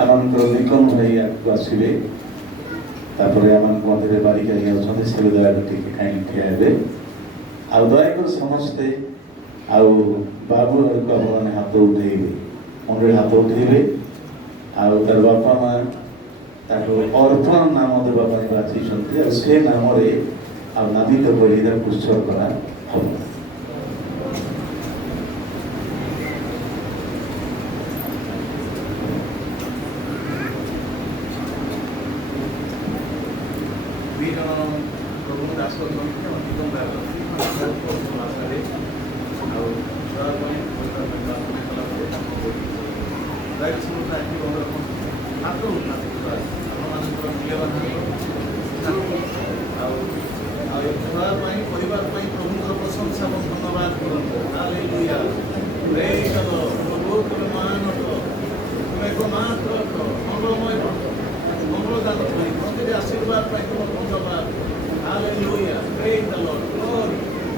आमंत्र निकम भाई आपको आसवे तापर आम मध्य बारिक अच्छा से दया कहीं ठिया हे आ दयाकर समस्ते आउ बाबू आड़ को आपने हाथ उठे मुंडे हाथ उठे आउ तार बापा माँ अर्पण नाम देवाई बाछी से नाम नामित कर पुष्कर करा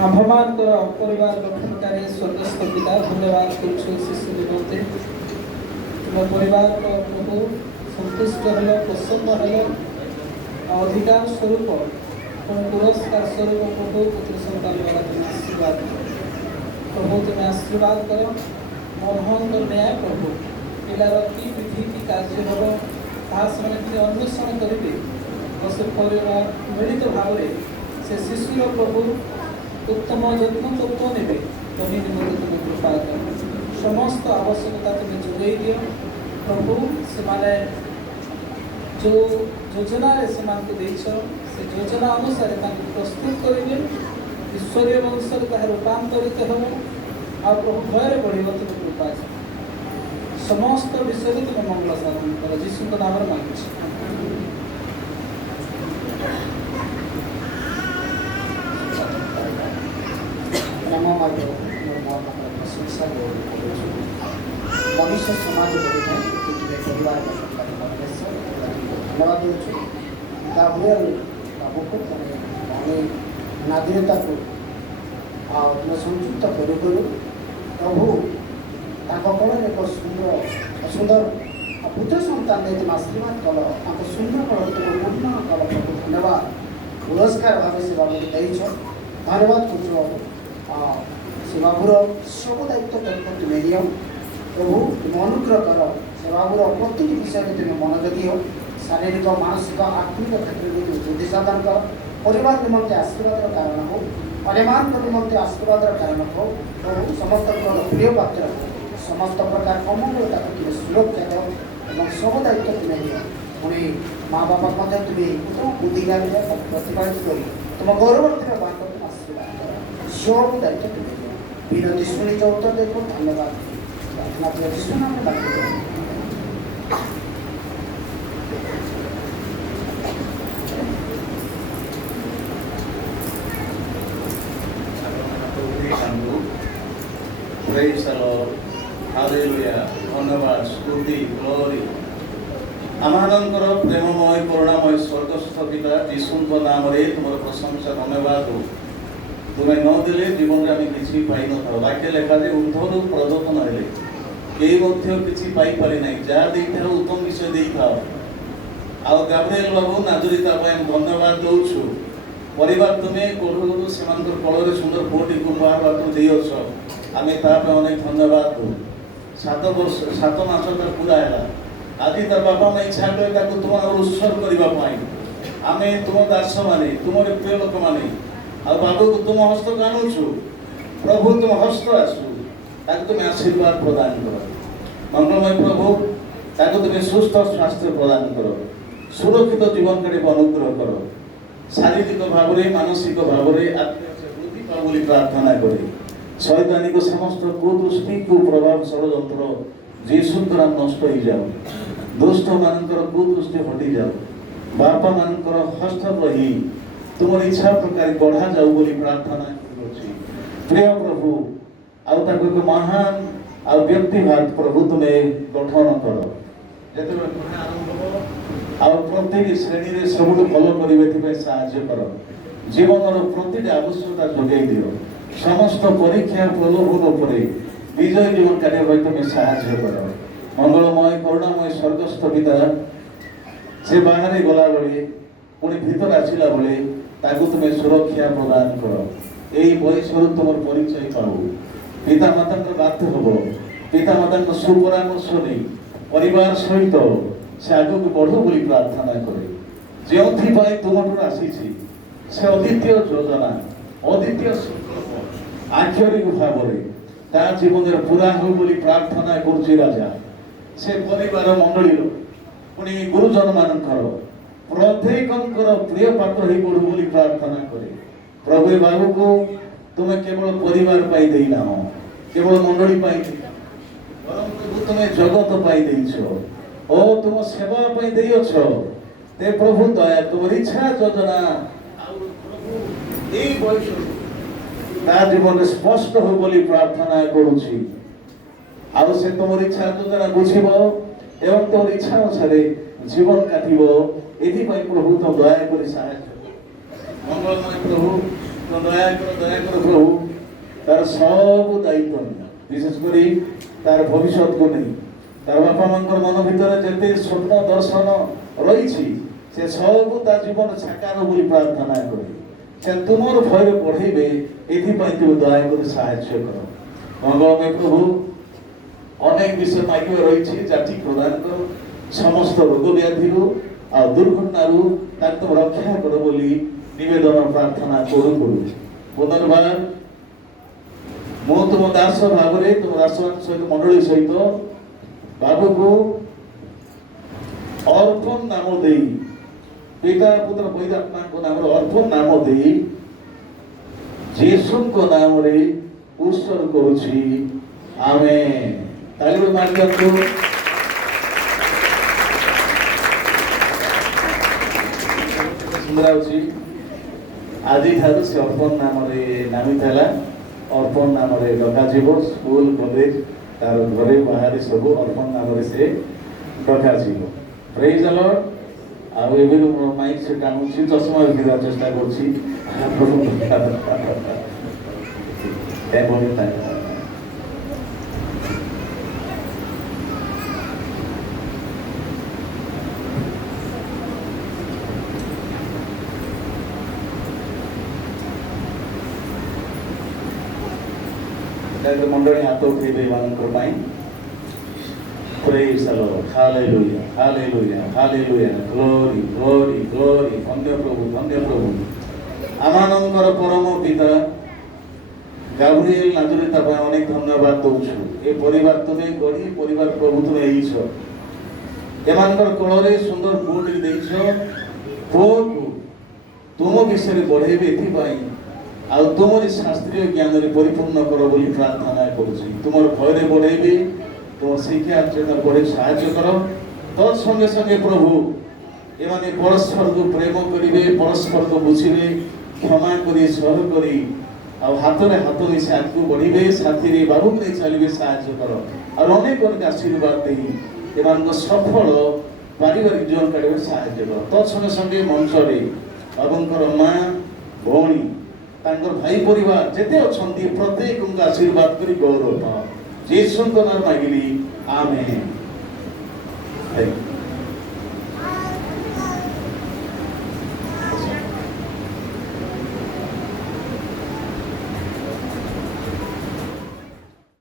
हम आभार कर परिवार गठनकारी स्वर्गस्थ पिता धन्यवाद करुछु शिशु निमंते तुम परिवार प्रभु संतुष्ट हल प्रसन्न हल अधिकार स्वरूप पुरस्कार स्वरूप प्रभु पुत्र संतान द्वारा तुम आशीर्वाद प्रभु तुम्हें आशीर्वाद कर मनोहर न्याय प्रभु पिलार कि विधि की कार्य हम ताकि अन्वेषण करेंगे और से परिवार मिलित भाव से शिशुर प्रभु उत्तम जत्न तत्व ने बही निमंते तुम कृपा कर समस्त आवश्यकता तुम्हें जोगई दि प्रभु से जो योजना से योजना अनुसार प्रस्तुत करेंगे ईश्वरीय वंश रूपांतरित हो आ प्रभु भय बढ़ तुम कृपा समस्त विषय तुम मंगल साधन कर जीशु नाम मांगी प्रशंसा मनुष्य समाज परिवार धन्यवाद बाबू को नागरिकता को संयुक्त करू प्रभु कल एक सुंदर पुत्र सन्तान तुम आशीर्वाद कल सुंदर कल तुम पूर्ण कल प्रभु धन्यवाद पुरस्कार भाव से बाबू धन्यवाद करुँ से बाबूर सब दायित्व तुम्हें दियो प्रभु तुम अनुग्रह कर से बाबूर प्रति विषय में तुम्हें मनोयोगी हो शारीरिक मानसिक आत्मिक क्षेत्र में तुम बुद्धि साधन कर परिवार निमंते आशीर्वाद कारण हो अन्यमान निमंते आशीर्वाद कारण हो प्रभु समस्त प्रिय पात्र समस्त प्रकार अमंगलता तुम्हें सुरक्षा दो और सब दायित्व तुम्हें दियो पुणी माँ बापा तुम्हें उत्तम बुद्धि प्रतिपादित कर तुम गौरवर्ती बात तुम आशीर्वाद कर सब दायित्व तुम्हें दियो विनती शुणी उत्तर देखो धन्यवाद प्रार्थना प्रभु नाम में बात Praise the Lord. Hallelujah. धन्यवाद स्तुति ग्लोरी आमानंकर प्रेममय करुणामय स्वर्गस्थ पिता जीशुଙ୍କ नामरे तुमर प्रशंसा धन्यवाद हो तुम्हें न दिले जीवन में आम किसी पाई न था वाक्य लेखा जे ऊर्ध्वर प्रदत्त नहेले कई मध्य किसी पाई पारि ना जहाँ देखार उत्तम विषय दे थाओ आ गाब्रिएल बाबू नाजरिता धन्यवाद दौछु परिवार तुम्हें कठोर कठोर से कलर सुंदर पुटी को उपहार बात देछ आम ताप अनेक धन्यवाद दो 7 वर्ष 7 मास तर पूरा है आज तार बापा माँ इच्छा कले तुम उत्सर्ग करने आम तुम दास माने तुम प्रिय लोक मैंने आ बाबू को तुम हस्त आनुचु प्रभु तुम हस्त आसु तुम आशीर्वाद प्रदान कर मंगलमय प्रभु तुम सुस्थ स्वास्थ्य प्रदान कर सुरक्षित जीवन काटे अनुग्रह कर शारीरिक भाव में मानसिक भाव में आत्मीय वृद्धि प्रार्थना करे शैतानिक समस्त कुदृष्टि कुप्रभाव षड्यंत्र जीशु द्वारा नष्ट हो जाओ दुष्ट मानकर कुदृष्टि हटि जाओ बापा मानकर हस्तक रही तुम इच्छा प्रकार बढ़ा जाऊ बोली प्रार्थना प्रिय प्रभु एक महान आ व्यक्तिवाद प्रभु तुम्हें गठन कर प्रत्येक श्रेणी में सब भल करने साहाय्य कर जीवन प्रति आवश्यकता जोगाई दियो समस्त परीक्षा प्रलोभन पर विजय जीवन कार्य तुम्हें साहाय्य कर ମଙ୍ଗଳମୟ କରୁଣାମୟ ସ୍ୱର୍ଗସ୍ଥ ପିତା ସେ ବାହାରେ ଗଲାବେଳେ ପୁଣି ଭିତରେ ଆସିଲା ବେଳେ ତାକୁ ତୁମେ ସୁରକ୍ଷା ପ୍ରଦାନ କର। ଏହି ବୟସରୁ ତୁମର ପରିଚୟ ପାଉ। ପିତାମାତାଙ୍କ ବାଧ୍ୟ ହବ, ପିତାମାତାଙ୍କ ସୁପରାମର୍ଶ ନେଇ ପରିବାର ସହିତ ସେ ଆଗକୁ ବଢୁ ବୋଲି ପ୍ରାର୍ଥନା କରେ। ଯେଉଁଥିପାଇଁ ତୁମଠୁ ଆସିଛି ସେ ଅଦ୍ୱିତୀୟ ଯୋଜନା, ଅଦ୍ୱିତୀୟ ସଂକଳ୍ପ ଆକ୍ଷରିକ ଭାବରେ ତା ଜୀବନରେ ପୁରା ହଉ ବୋଲି ପ୍ରାର୍ଥନା କରୁଛି ରାଜା। ସେ ପରିବାର ମଣ୍ଡଳୀର ପୁଣି ଗୁରୁଜନ ମାନଙ୍କର ପ୍ରତ୍ୟେକଙ୍କର ପ୍ରିୟ ପାତ୍ର ହେଇ ପଡୁ ବୋଲି ପ୍ରାର୍ଥନା କରେ। ପ୍ରଭୁ ଏ ବାବୁକୁ ତୁମେ କେବଳ ପରିବାର ପାଇଁ ଦେଇନାହ, କେବଳ ମଣ୍ଡଳୀ ପାଇଁ ଦେଇନାହ, ବରଂ ପ୍ରଭୁ ତୁମେ ଜଗତ ପାଇଁ ଦେଇଛ ଓ ତୁମ ସେବା ପାଇଁ ଦେଇଅଛ। ते प्रभु दया तुम इच्छा योजना এই বয়সରୁ ତା ଜୀବନରେ ସ୍ପଷ୍ଟ ହଉ ବୋଲି ପ୍ରାର୍ଥନା କରୁଛି। ଆଉ ସେ ତୁମର ଇଚ୍ଛା ଯୋଜନା ବୁଝିବ ଏବଂ ତୁମର ଇଚ୍ଛା ଅନୁସାରେ ଜୀବନ କାଟିବ। ଏଥିପାଇଁ ପ୍ରଭୁ ତ ଦୟାକରି ସାହାଯ୍ୟ କର। ମଙ୍ଗଳମୟ ପ୍ରଭୁ ତ ଦୟାକର ପ୍ରଭୁ ତାର ସବୁ ଦାୟିତ୍ୱ ନିଅ, ବିଶେଷ କରି ତାର ଭବିଷ୍ୟତକୁ ନେଇ ତାର ବାପା ମାଙ୍କର ମନ ଭିତରେ ଯେତେ ସ୍ୱପ୍ନ ଦର୍ଶନ ରହିଛି ସେ ସବୁ ତା ଜୀବନ ସାକାର ବୋଲି ପ୍ରାର୍ଥନା କରେ। ସେ ତୁମର ଭୟରେ ବଢେଇବେ, ଏଥିପାଇଁ ତୁମେ ଦୟାକରି ସାହାଯ୍ୟ କର। ମଙ୍ଗଳମୟ ପ୍ରଭୁ ଅନେକ ବିଷୟ ମାଗିବା ରହିଛି, ଜାତି ପ୍ରଦାନ କର। ସମସ୍ତ ରୋଗ ବ୍ୟାଧିରୁ ଆଉ ଦୁର୍ଘଟଣାରୁ ତାକୁ ରକ୍ଷା କର ବୋଲି ନିବେଦନ ପ୍ରାର୍ଥନା କରୁ। ପୁନର୍ବାର ମୁଁ ତୁମ ଦାସ ଭାବରେ ତୁମ ଦାସମାନଙ୍କ ସହିତ ମଣ୍ଡଳୀ ସହିତ ବାବୁକୁ ଅର୍ପଣ ନାମ ଦେଇ पिता पुत्र पवित्र आत्मा को नाम अर्पण नाम दे यीशुଙ୍କ ନାମରେ ଉତ୍ସର୍ଗ କରୁଛି। ଆମେନ୍। ତାଳିରେ ମାରି ଦିଅନ୍ତୁ। ସୁନ୍ଦର ହେଉଛି। ଆଜିଠାରୁ ସେ ଅର୍ପଣ ନାମରେ ନାମିତ ହେଲା। ଅର୍ପଣ ନାମରେ ଡକାଯିବ। ସ୍କୁଲ କଲେଜ ତାର ଘରେ ବାହାରେ ସବୁ ଅର୍ପଣ ନାମରେ ସେ ଡକାଯିବ। ପ୍ରେଜ୍ ଦ ଲର୍ଡ। ଆଉ ଏବେ ମାଇକ୍ ସେ ଟାଣୁଛି, ଚଷମା ପିନ୍ଧିବା ଚେଷ୍ଟା କରୁଛି। ମଣ୍ଡଳୀ ହାତ ଉଠେଇବେ ଏମାନଙ୍କ ପାଇଁ। Praise the Lord. Hallelujah. Hallelujah. Hallelujah. Glory, glory, glory. ଧନ୍ୟ ପ୍ରଭୁ, ଧନ୍ୟ ପ୍ରଭୁ। ଆମମାନଙ୍କର ପରମ ପିତା ଗାବ୍ରିଏଲ ନାଜୁରିତା ପାଇଁ ଅନେକ ଧନ୍ୟବାଦ ଦଉଛୁ। ଏ ପରିବାର ତୁମେ ଗଢ଼ି ପରିବାର ପ୍ରଭୁ ତୁମେ ହେଇଛ। ଏମାନଙ୍କର କୋଳରେ ସୁନ୍ଦର ପୁଅଟିକୁ ଦେଇଛ। ପୁଅକୁ ତୁମ ବିଷୟରେ ବଢ଼େଇବେ, ଏଥିପାଇଁ ଆଉ ତୁମରି ଶାସ୍ତ୍ରୀୟ ଜ୍ଞାନରେ ପରିପୂର୍ଣ୍ଣ କର ବୋଲି ପ୍ରାର୍ଥନା କରୁଛି। ତୁମର ଭୟରେ ବଢ଼େଇବେ, तुम शिक्षा बड़े साहाय्य कर। तत् संगे संगे प्रभु एमाने परस्पर को प्रेम करेंगे, परस्पर को बुझे, क्षमा करी सह करी हाथ में हाथ मिसे आगे बढ़े, साथी बाबू को नहीं चलिए साहाय्य कर। और अनेक अनेक आशीर्वाद दे सफल पारिवारिक जीवन काढ़े साहाय्य कर। तत्संगे संगे मंचरे बाबूंकर माँ भौणी भाई परिवार जेते अच्छा प्रत्येक आशीर्वाद कर गौरव यीशुଙ୍କ ନାମ ମାଗିଲି। ଆମେନ୍।